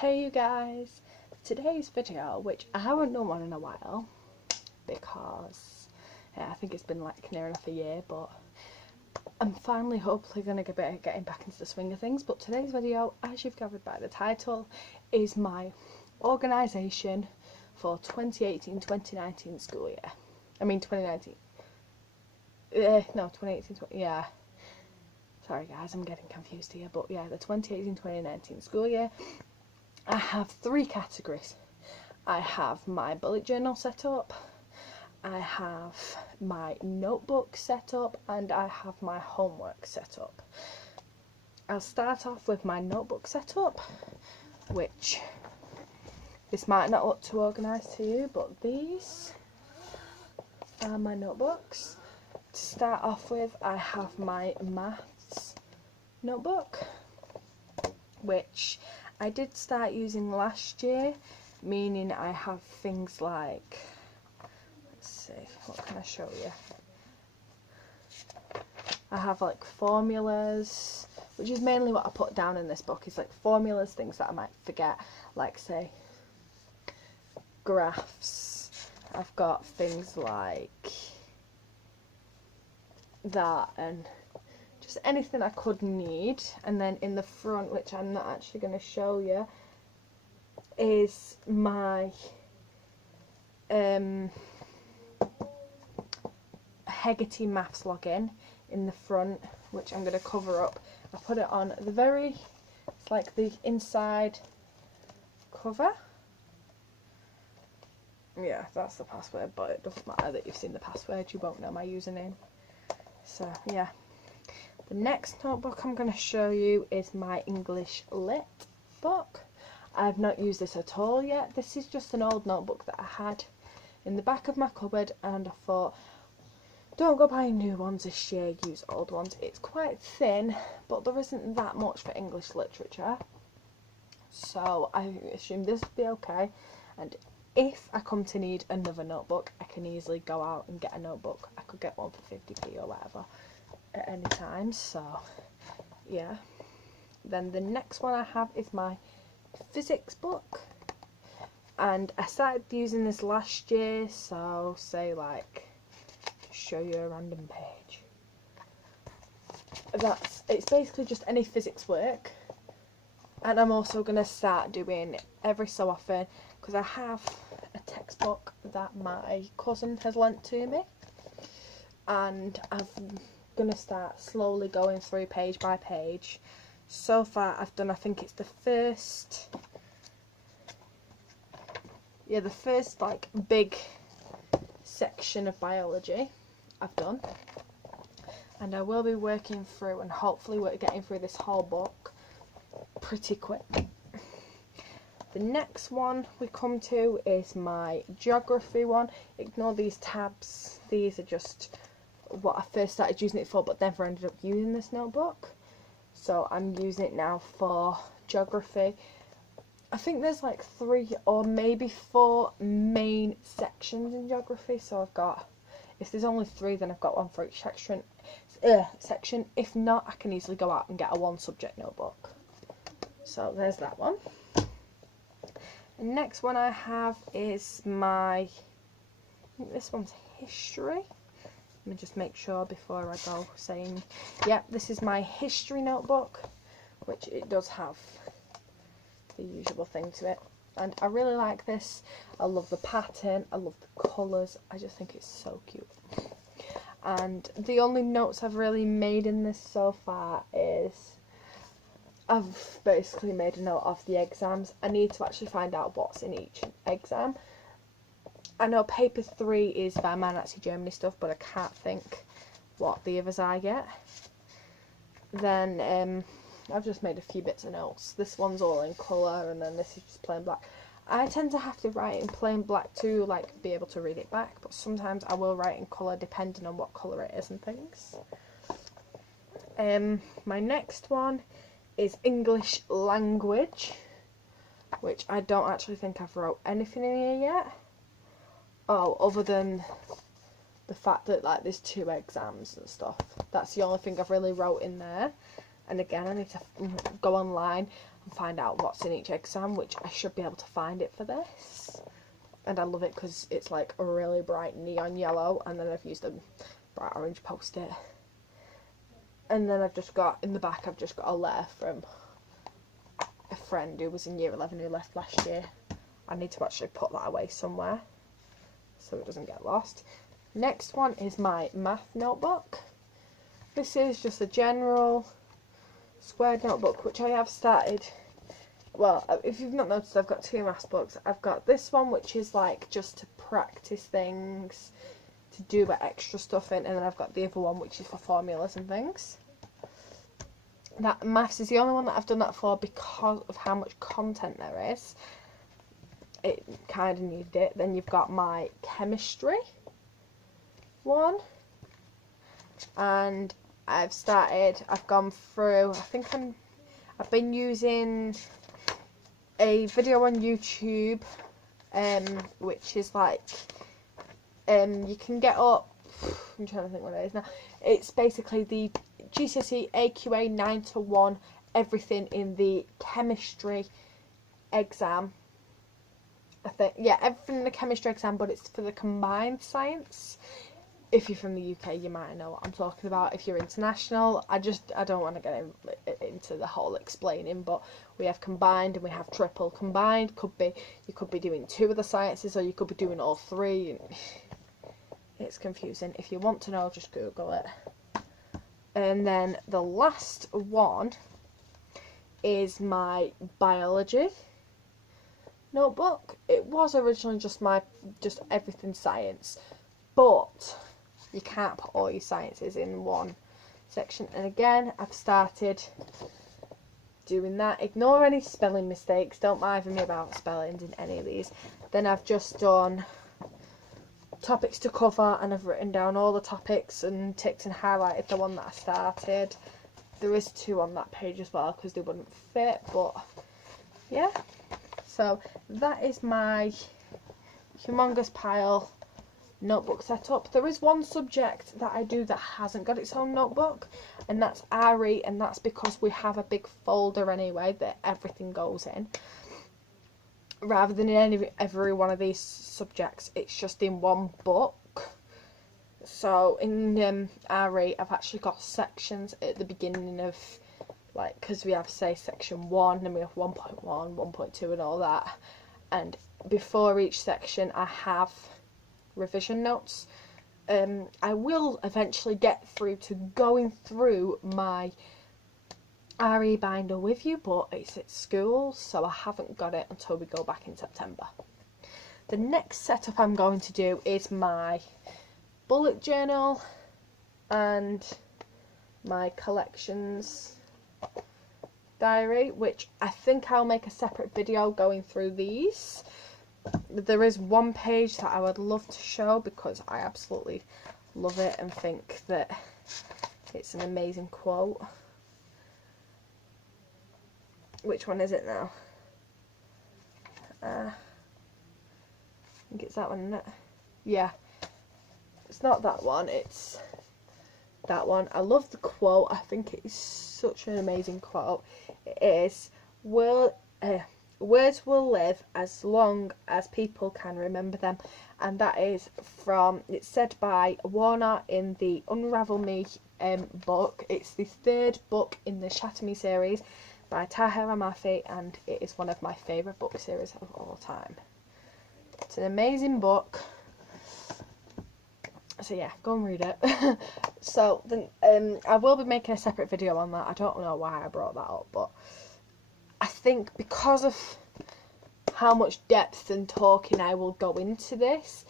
Hey you guys, today's video, which I haven't done one in a while because I think it's been like near enough a year, but I'm finally hopefully going to be getting back into the swing of things. But today's video, as you've gathered by the title, is my organisation for 2018-2019 school year. I mean 2019. No, 2018, yeah. Sorry guys, I'm getting confused here, but yeah, the 2018-2019 school year. I have three categories. I have my bullet journal set up, I have my notebook set up, and I have my homework set up. I'll start off with my notebook setup, which this might not look too organised to you, but these are my notebooks. To start off with, I have my maths notebook, which I did start using last year, meaning I have things like, let's see, what can I show you? I have like formulas, which is mainly what I put down in this book, is like formulas, things that I might forget, like say graphs. I've got things like that and just anything I could need. And then in the front, which I'm not actually going to show you, is my Hegarty Maths login in the front, which I'm going to cover up. I put it on the very, it's like the inside cover. Yeah, that's the password, but it doesn't matter that you've seen the password, you won't know my username. So yeah. The next notebook I'm going to show you is my English Lit book. I've not used this at all yet. This is just an old notebook that I had in the back of my cupboard, and I thought, don't go buying new ones this year, use old ones. It's quite thin, but there isn't that much for English literature, so I assume this will be okay. And if I come to need another notebook, I can easily go out and get a notebook. I could get one for 50p or whatever at any time, so yeah. Then the next one I have is my physics book, and I started using this last year, so say like, show you a random page. It's basically just any physics work, and I'm also going to start doing every so often, because I have a textbook that my cousin has lent to me, and I'm going to start slowly going through page by page. So far I've done, I think it's the first like big section of biology I've done, and I will be working through and hopefully we're getting through this whole book pretty quick. The next one we come to is my geography one. Ignore these tabs, these are just what I first started using it for, but never ended up using this notebook, so I'm using it now for geography. I think there's like 3 or maybe 4 main sections in geography, so I've got, if there's only 3, then I've got one for each section. If not, I can easily go out and get a 1 subject notebook. So there's that one. The next one I have is my, I think this one's history. Let me just make sure before I go saying, yep, this is my history notebook, which it does have the usual thing to it, and I really like this. I love the pattern, I love the colours, I just think it's so cute. And the only notes I've really made in this so far is I've basically made a note of the exams. I need to actually find out what's in each exam. I know paper 3 is Weimar Nazi Germany stuff, but I can't think what the others are yet. Then I've just made a few bits of notes. This one's all in colour, and then this is just plain black. I tend to have to write in plain black to like be able to read it back, but sometimes I will write in colour depending on what colour it is and things. My next one is English language, which I don't actually think I've wrote anything in here yet. Oh, other than the fact that like there's 2 exams and stuff. That's the only thing I've really wrote in there. And again, I need to go online. and find out what's in each exam, which I should be able to find it for this. And I love it because it's like a really bright neon yellow, and then I've used a bright orange post-it. And then I've just got, in the back, I've just got a letter from a friend who was in year 11 who left last year. I need to actually put that away somewhere so it doesn't get lost. Next one is my math notebook. This is just a general squared notebook, which I have started. Well, if you've not noticed, I've got two math books. I've got this one, which is like just to practice things, to do the extra stuff in, and then I've got the other one, which is for formulas and things. That maths is the only one that I've done that for because of how much content there is. It kind of needed it. Then you've got my chemistry one, and I've gone through, I've been using a video on YouTube, which is like, you can get up, I'm trying to think what it is now, it's basically the GCSE AQA 9 to 1, everything in the chemistry exam. I think, yeah, everything in the chemistry exam, but it's for the combined science. If you're from the UK, you might know what I'm talking about. If you're international, I don't want to get into the whole explaining, but we have combined and we have triple. Combined you could be doing 2 of the sciences, or you could be doing all 3. It's confusing. If you want to know, just Google it. And then the last one is my biology notebook. It was originally just everything science, but you can't put all your sciences in one section. And again, I've started doing that. Ignore any spelling mistakes. Don't mind me about spellings in any of these. Then I've just done topics to cover, and I've written down all the topics and ticked and highlighted the one that I started. There is 2 on that page as well because they wouldn't fit, but yeah. So that is my humongous pile notebook setup. There is one subject that I do that hasn't got its own notebook, and that's RE, and that's because we have a big folder anyway that everything goes in. Rather than in every one of these subjects, it's just in one book. So in RE, I've actually got sections at the beginning of, like, because we have, say, section 1, and we have 1.1, 1.2 and all that. And before each section, I have revision notes. I will eventually get through to going through my RE binder with you, but it's at school, so I haven't got it until we go back in September. The next setup I'm going to do is my bullet journal and my collections diary, which I think I'll make a separate video going through these. There is one page that I would love to show because I absolutely love it and think that it's an amazing quote. Which one is it now? I think it's that one, isn't it? Yeah. It's not that one, it's that one. I love the quote. I think it is such an amazing quote. It is, words will live as long as people can remember them. And that is from, it's said by Warner in the Unravel Me book. It's the 3rd book in the Shatter Me series by Taher Amafi, and it is one of my favourite book series of all time. It's an amazing book. So yeah, go and read it. So then I will be making a separate video on that. I don't know why I brought that up, but I think because of how much depth and talking I will go into this,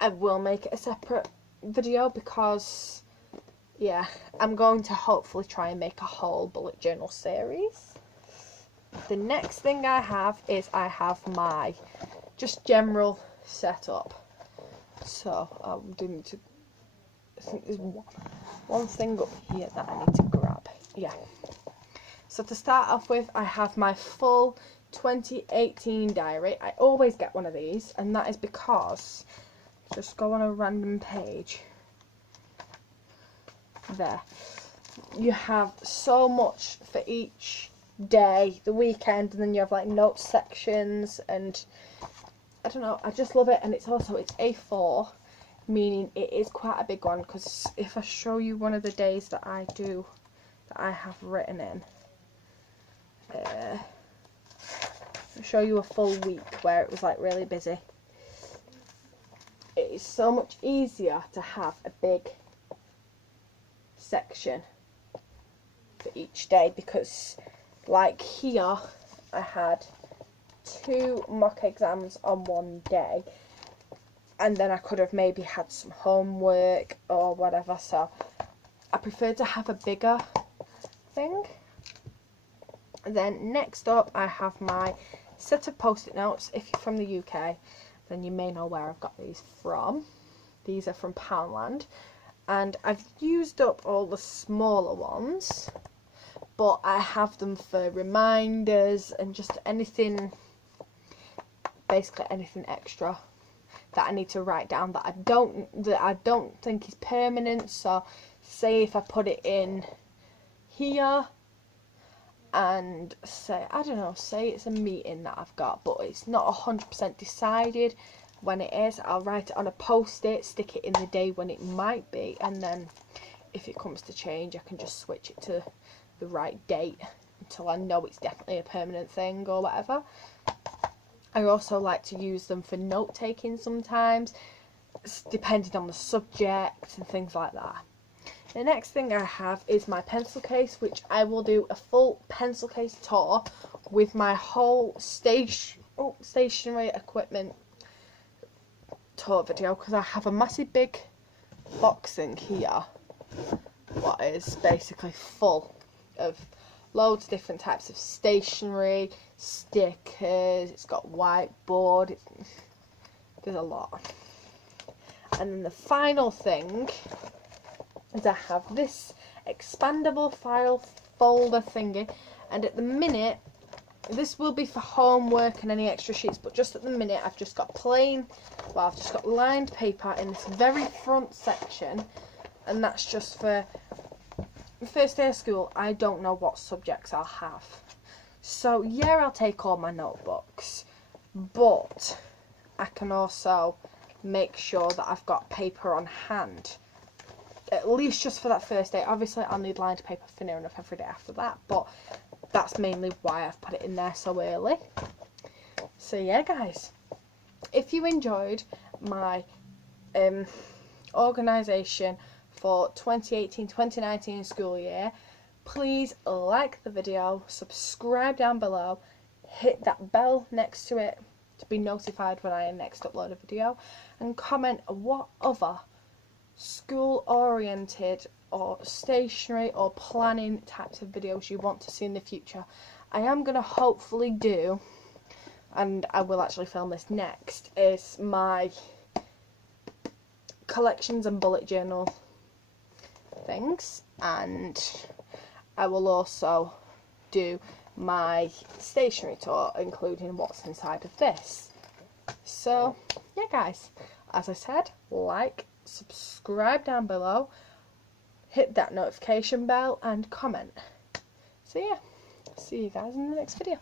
I will make it a separate video because, yeah, I'm going to hopefully try and make a whole bullet journal series. The next thing I have is I have my just general setup. So I do need to, I think there's one thing up here that I need to grab. Yeah. So to start off with, I have my full 2018 diary. I always get one of these, and that is because, just go on a random page. There. You have so much for each day, the weekend, and then you have like notes sections, and I don't know, I just love it. And it's A4, meaning it is quite a big one, because if I show you one of the days that I have written in, I'll show you a full week where it was like really busy. It is so much easier to have a big section for each day, because like here I had 2 mock exams on one day, and then I could have maybe had some homework or whatever, so I prefer to have a bigger thing. And then next up I have my set of post-it notes. If you're from the UK, then you may know where I've got these from. These are from Poundland, and I've used up all the smaller ones, but I have them for reminders and just anything, basically anything extra that I need to write down that I don't think is permanent. So say if I put it in here, and say, I don't know, say it's a meeting that I've got, but it's not 100% decided when it is, I'll write it on a post-it, stick it in the day when it might be, and then if it comes to change, I can just switch it to the right date until I know it's definitely a permanent thing or whatever. I also like to use them for note-taking sometimes, depending on the subject and things like that. The next thing I have is my pencil case, which I will do a full pencil case tour with my whole stationery equipment tour video, because I have a massive big box in here what is basically full of loads of different types of stationery, stickers, it's got whiteboard, there's a lot. And then the final thing is I have this expandable file folder thingy, and at the minute this will be for homework and any extra sheets, but just at the minute I've just got I've just got lined paper in this very front section, and that's just for the first day of school. I don't know what subjects I'll have, so yeah, I'll take all my notebooks, but I can also make sure that I've got paper on hand, at least just for that first day. Obviously I'll need lined paper for near enough every day after that, but that's mainly why I've put it in there so early. So yeah guys, if you enjoyed my organisation for 2018-2019 school year, please like the video, subscribe down below, hit that bell next to it to be notified when I next upload a video, and comment what other school oriented or stationery or planning types of videos you want to see in the future. I am going to hopefully do, and I will actually film this next, is my collections and bullet journal things, and I will also do my stationery tour, including what's inside of this. So yeah guys, as I said, like, subscribe down below, hit that notification bell and comment. So yeah, see you guys in the next video.